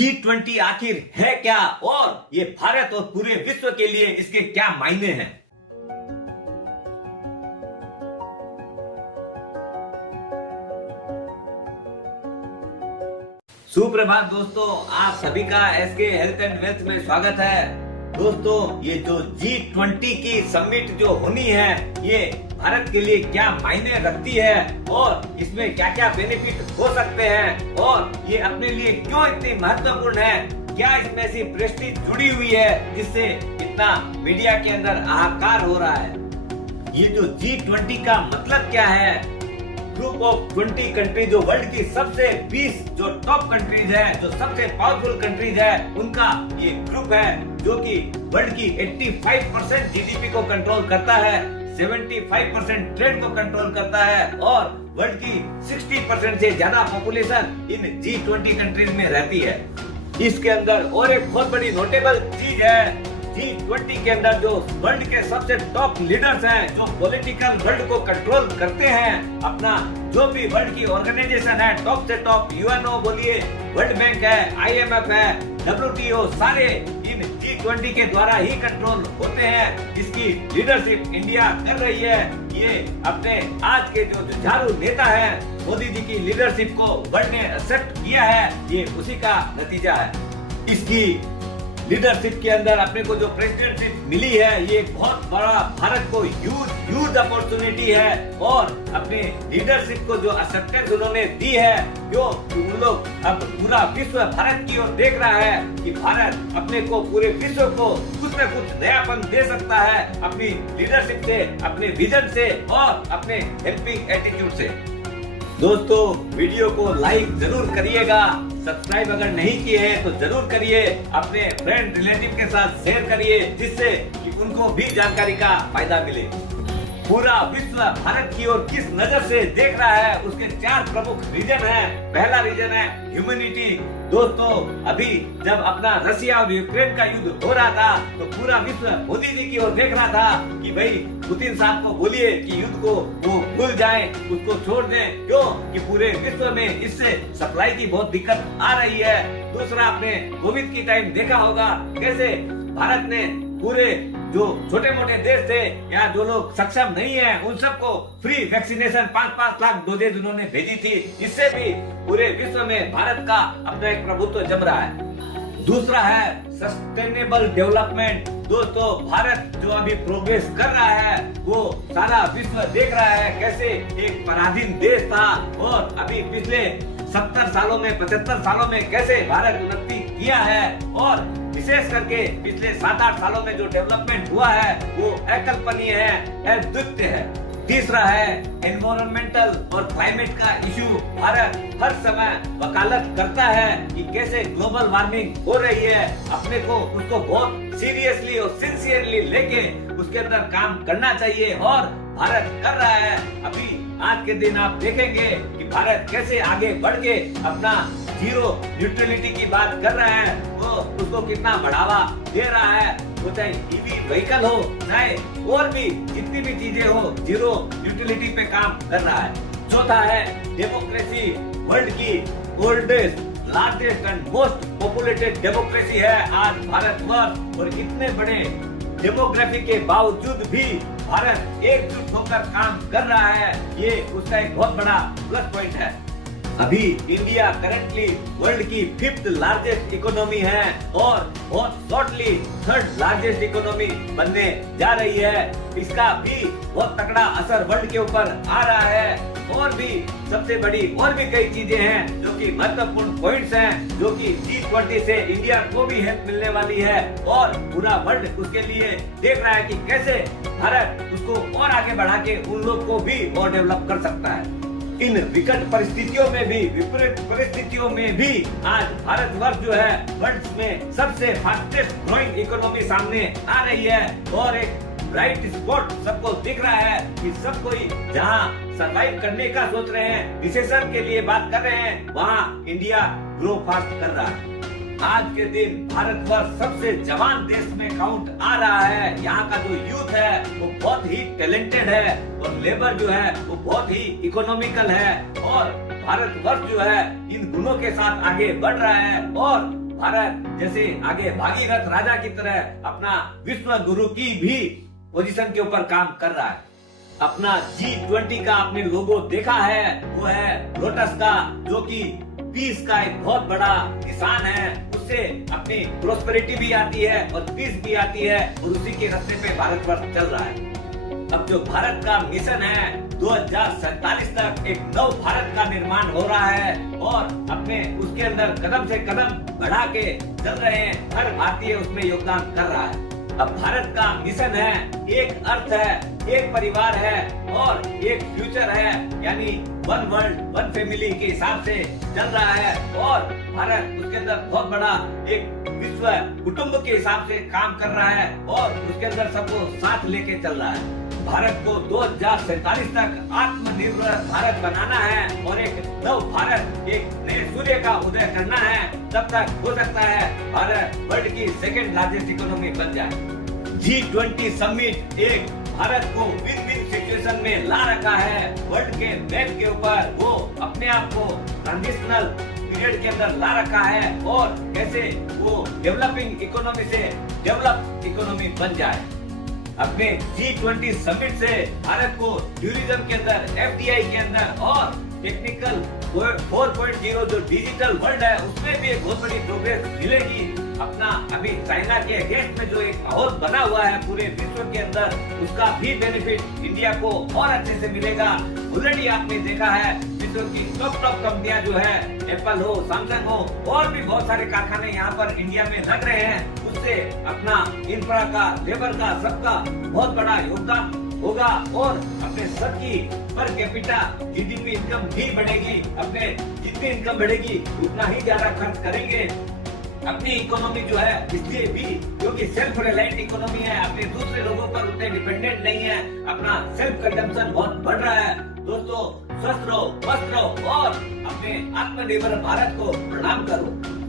G20 आखिर है क्या और ये भारत और पूरे विश्व के लिए इसके क्या मायने हैं। सुप्रभात दोस्तों, आप सभी का एसके हेल्थ एंड वेल्थ में स्वागत है। दोस्तों, ये जो G20 की समिट जो होनी है, ये भारत के लिए क्या मायने रखती है और इसमें क्या क्या बेनिफिट हो सकते हैं और ये अपने लिए क्यों इतनी महत्वपूर्ण है, क्या इसमें ऐसी प्रेस्टीज जुड़ी हुई है जिससे इतना मीडिया के अंदर हाहाकार हो रहा है। ये जो G20 का मतलब क्या है? ग्रुप ऑफ 20 कंट्री, जो वर्ल्ड की सबसे 20 जो टॉप कंट्रीज है, जो सबसे पावरफुल कंट्रीज है, उनका ये ग्रुप है जो कि वर्ल्ड की 85% जीडीपी को कंट्रोल करता है, 75% ट्रेड को कंट्रोल करता है और वर्ल्ड की 60% से ज्यादा पॉपुलेशन इन G20 कंट्रीज में रहती है। इसके अंदर और एक बहुत बड़ी नोटेबल चीज है, G20 के अंदर जो वर्ल्ड के सबसे टॉप लीडर्स हैं, जो पॉलिटिकल वर्ल्ड को कंट्रोल करते हैं, अपना जो भी वर्ल्ड की ऑर्गेनाइजेशन है, टॉप से टॉप यूएनओ बोलिए, वर्ल्ड बैंक है, आईएमएफ है, WTO, सारे इन G20 के द्वारा ही कंट्रोल होते हैं। इसकी लीडरशिप इंडिया कर रही है। ये अपने आज के जो जुझारू नेता है, मोदी जी की लीडरशिप को वर्ल्ड ने एक्सेप्ट किया है, ये उसी का नतीजा है। इसकी लीडरशिप के अंदर अपने को जो प्रेसिडेंटशिप मिली है, ये एक बहुत बड़ा भारत को ह्यूज अपॉर्चुनिटी है और अपने लीडरशिप को जो एक्सेप्टेंस उन्होंने दी है, क्यों उन लोग अब पूरा विश्व भारत की ओर देख रहा है कि भारत अपने को पूरे विश्व को कुछ न कुछ नयापन दे सकता है अपनी लीडरशिप से, अपने विजन से और अपने हेल्पिंग एटीट्यूड से। दोस्तों, वीडियो को लाइक जरूर करिएगा, सब्सक्राइब अगर नहीं किए हैं तो जरूर करिए, अपने फ्रेंड रिलेटिव के साथ शेयर करिए जिससे कि उनको भी जानकारी का फायदा मिले। पूरा विश्व भारत की ओर किस नजर से देख रहा है, उसके 4 प्रमुख रीजन हैं। पहला रीजन है ह्यूमैनिटी। दोस्तों, अभी जब अपना रशिया और यूक्रेन का युद्ध हो रहा था तो पूरा विश्व मोदी जी की ओर देख रहा था कि भाई पुतिन साहब को बोलिए कि युद्ध को वो भूल जाए, उसको छोड़ दें, क्यों कि पूरे विश्व में इससे सप्लाई की बहुत दिक्कत आ रही है। दूसरा, आपने कोविड की टाइम देखा होगा कैसे भारत ने पूरे जो छोटे मोटे देश थे या जो लोग सक्षम नहीं है, उन सबको फ्री वैक्सीनेशन 5-5 लाख डोजेज उन्होंने भेजी थी। इससे भी पूरे विश्व में भारत का अपना एक प्रभुत्व जम रहा है। दूसरा है सस्टेनेबल डेवलपमेंट। दोस्तों, भारत जो अभी प्रोग्रेस कर रहा है, वो सारा विश्व देख रहा है कैसे एक पराधीन देश था और अभी पिछले 70 सालों में 75 सालों में कैसे भारत उन्नति किया है और विशेष करके पिछले 7-8 सालों में जो डेवलपमेंट हुआ है वो अकल्पनीय है, अद्वितीय है। तीसरा है एनवायरमेंटल और क्लाइमेट का इशू। भारत हर समय वकालत करता है कि कैसे ग्लोबल वार्मिंग हो रही है, अपने को उसको बहुत सीरियसली और सिंसियरली लेके उसके अंदर काम करना चाहिए और भारत कर रहा है। अभी आज के दिन आप देखेंगे कि भारत कैसे आगे बढ़ के अपना जीरो न्यूट्रलिटी की बात कर रहा है, वो उसको कितना बढ़ावा दे रहा है। वो चाहे ईवी व्हीकल हो, चाहे और भी जितनी भी चीजें हो, जीरो न्यूट्रलिटी पे काम कर रहा है। चौथा है डेमोक्रेसी। वर्ल्ड की oldest, largest and most populated democracy है आज भारतवर्ष और इतने बड़े डेमोग्राफी के बावजूद भी भारत एकजुट होकर काम कर रहा है, ये उसका एक बहुत बड़ा प्लस पॉइंट है। अभी इंडिया करंटली वर्ल्ड की 5th लार्जेस्ट इकोनॉमी है और बहुत शॉर्टली 3rd लार्जेस्ट इकोनॉमी बनने जा रही है। इसका भी बहुत तगड़ा असर वर्ल्ड के ऊपर आ रहा है और भी सबसे बड़ी और भी कई चीजें हैं जो कि महत्वपूर्ण पॉइंट्स हैं, जो कि G20 से इंडिया को भी हेल्प मिलने वाली है और पूरा वर्ल्ड उसके लिए देख रहा है कि कैसे भारत उसको और आगे बढ़ा के उन लोग को भी और डेवलप कर सकता है। इन विकट परिस्थितियों में भी, विपरीत परिस्थितियों में भी आज भारतवर्ष जो है वर्ल्ड में सबसे फास्टेस्ट ग्रोइंग इकोनॉमी सामने आ रही है और एक ब्राइट स्पॉट सबको दिख रहा है कि सब कोई जहां सरवाइव करने का सोच रहे हैं, रिसेशन के लिए बात कर रहे हैं, वहां इंडिया ग्रो फास्ट कर रहा है। आज के दिन भारतवर्ष सबसे जवान देश में काउंट आ रहा है। यहाँ का जो यूथ है वो बहुत ही टैलेंटेड है और लेबर जो है वो बहुत ही इकोनॉमिकल है और भारतवर्ष जो है इन गुणों के साथ आगे बढ़ रहा है और भारत जैसे आगे भागीरथ राजा की तरह अपना विश्व गुरु की भी पोजीशन के ऊपर काम कर रहा है। अपना G20 का आपने लोगो देखा है, वो है लोटस का, जो कि पीस का एक बहुत बड़ा निशान है। उससे अपनी प्रोस्पेरिटी भी आती है और पीस भी आती है, और उसी के रास्ते पे भारतवर्ष चल रहा है। अब जो भारत का मिशन है 2047 तक एक नव भारत का निर्माण हो रहा है, और अपने उसके अंदर कदम से कदम बढ़ा के चल रहे हैं। हर भारतीय उसमें योगदान कर रहा है। अब भारत का मिशन है, एक अर्थ है, एक परिवार है और एक फ्यूचर है, यानी वन वर्ल्ड वन फैमिली के हिसाब से चल रहा है। और भारत उसके अंदर बहुत बड़ा एक विश्व कुटुंब के हिसाब से काम कर रहा है, और उसके अंदर सबको साथ लेके चल रहा है। भारत को 2047 तक आत्मनिर्भर भारत बनाना है और एक नव भारत, एक नए सूर्य का उदय करना है। तब तक हो सकता है भारत वर्ल्ड की सेकंड लार्जेस्ट इकोनॉमी बन जाए। G20 समिट एक भारत को विन विन सिचुएशन में ला रखा है। वर्ल्ड के मैप के ऊपर वो अपने आप को ट्रांजिशनल पीरियड के अंदर ला रखा है, और कैसे वो डेवलपिंग इकोनॉमी से डेवलप इकोनॉमी बन जाए। अपने G20 समिट से भारत को टूरिज्म के अंदर, FDI के अंदर और टेक्निकल 4.0 जो डिजिटल वर्ल्ड है उसमें भी एक बहुत बड़ी प्रोग्रेस मिलेगी। अपना अभी चाइना के अगेंस्ट में जो एक माहौल बना हुआ है पूरे विश्व के अंदर, उसका भी बेनिफिट इंडिया को और अच्छे से मिलेगा। ऑलरेडी आपने देखा है विश्व की टॉप कंपनियां जो है, एप्पल हो, सैमसंग हो, और भी बहुत सारे कारखाने यहाँ पर इंडिया में लग रहे हैं। उससे अपना इंफ्रा का, लेबर का, सबका बहुत बड़ा योगदान होगा, और अपने सबकी पर कैपिटा GDP इनकम भी बढ़ेगी। अपने जितनी इनकम बढ़ेगी उतना ही ज्यादा खर्च करेंगे। अपनी इकोनॉमी जो है इसलिए भी क्योंकि सेल्फ रिलायंट इकोनॉमी है, अपने दूसरे लोगों पर उतने डिपेंडेंट नहीं है, अपना सेल्फ कंजम्पशन बहुत बढ़ रहा है। दोस्तों, स्वस्थ रहो, मस्त रहो और अपने आत्मनिर्भर भारत को प्रणाम करो।